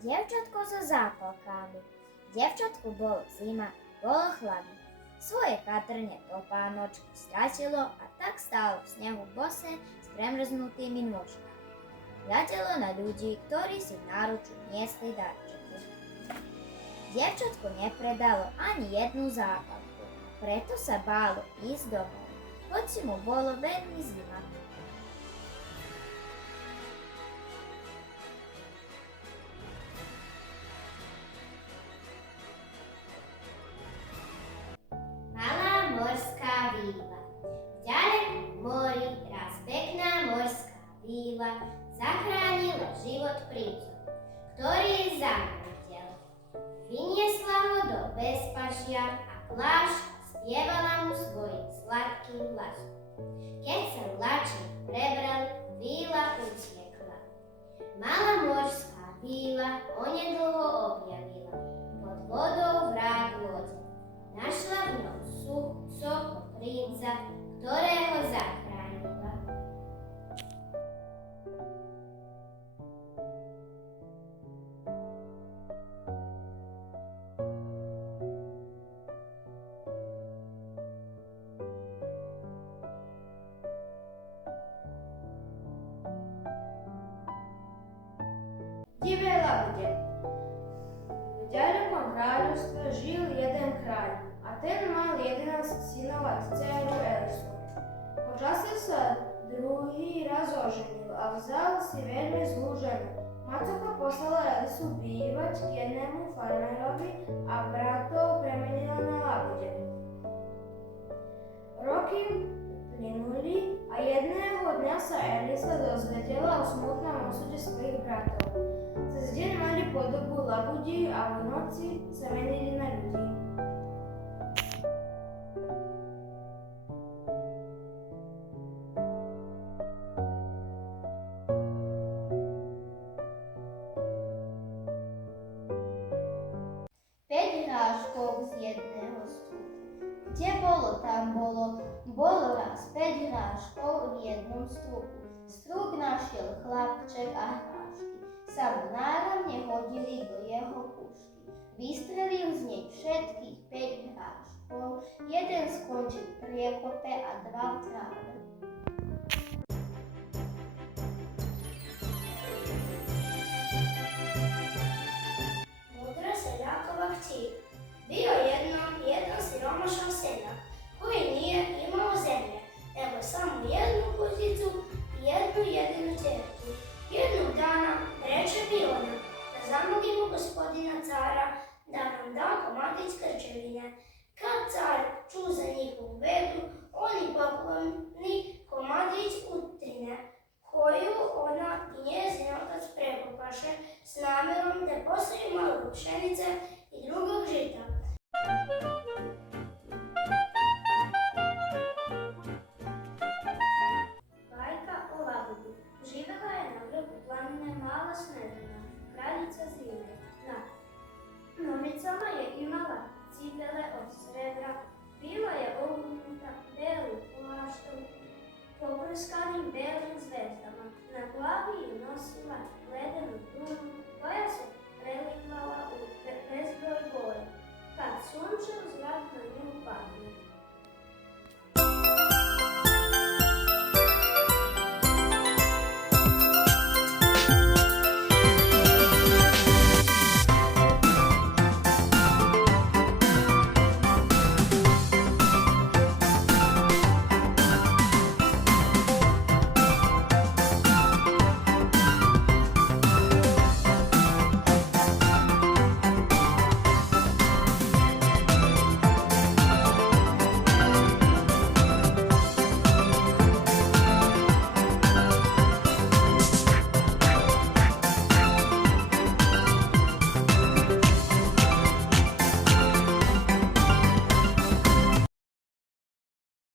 Dievčatko so zápalkami. Dievčatku bolo zima, bolo chladno. Svoje katrne topánočky stratilo a tak stálo v snehu bose s premrznutými nôžkami. Hľadelo na ľudí, ktorí si v náruču niesli darčeky. Dievčatko nepredalo ani jednu zápalku, preto sa bálo ísť domov, hoci mu bolo veľmi zima. Malá morská víla. V ďalekom mori raz pekná morská víla zachránila život princovi, ktorý zamrzel. Vyniesla ho do bezpašia a plášť spievala mu svojim sladkým hlasom. Keď sa vlačík prebral, víla utiekla. Malá morská víla onedlho objavila pod vodou vrát lode. Našla v ňom suchého princa, ktorého zachránila. Divé labude. V ďalekom kráľovstve žil jeden kráľ a ten mal 11 synov a dcéru Elisu. Po čase sa druhý raz oženil a vzal si veľmi zlú ženu. Macocha poslala Elisu bývať k jednému farmerovi a bratov premenila na labude. Roky plynuli a jedného dňa sa Elisa dozvedela o smutnom osude svojich bratov. Cez deň mali podobu labudí a v noci sa menili na ľudí. Päť hráškov z jedného strúku. Kde bolo, tam bolo. Bolo raz 5 hráškov v jednom strúku. Strúk našiel chlapček a hrášky. Sa mu náramne hodili do jeho pušky. Vystrelil z nej všetkých 5 hráškov, jeden skončil v priekope a 2 v tráve. Múdra seľákova chtík. Bio jedno si Romošov sena, koji nije imao zemlje, nego samo jednu kuzicu i jednu jedinu djerku. Jednog dana reče Milana da zamolimo gospodina cara da nam da komadić krčevine. Kad car ču za njihovu vedu, oni pokloni komadić utrine, koju ona i njezin otac prekopaše s namjerom da postavi malo pšenice i drugog žita. Bajka o labudi. Živela je na vrhu planine mala Snedrina, kraljica zime. Na nomicama je imala cipele od srebra, bila je obunuta belim plaštom, poprskanim belim zvezdama. Na glavi ju nosila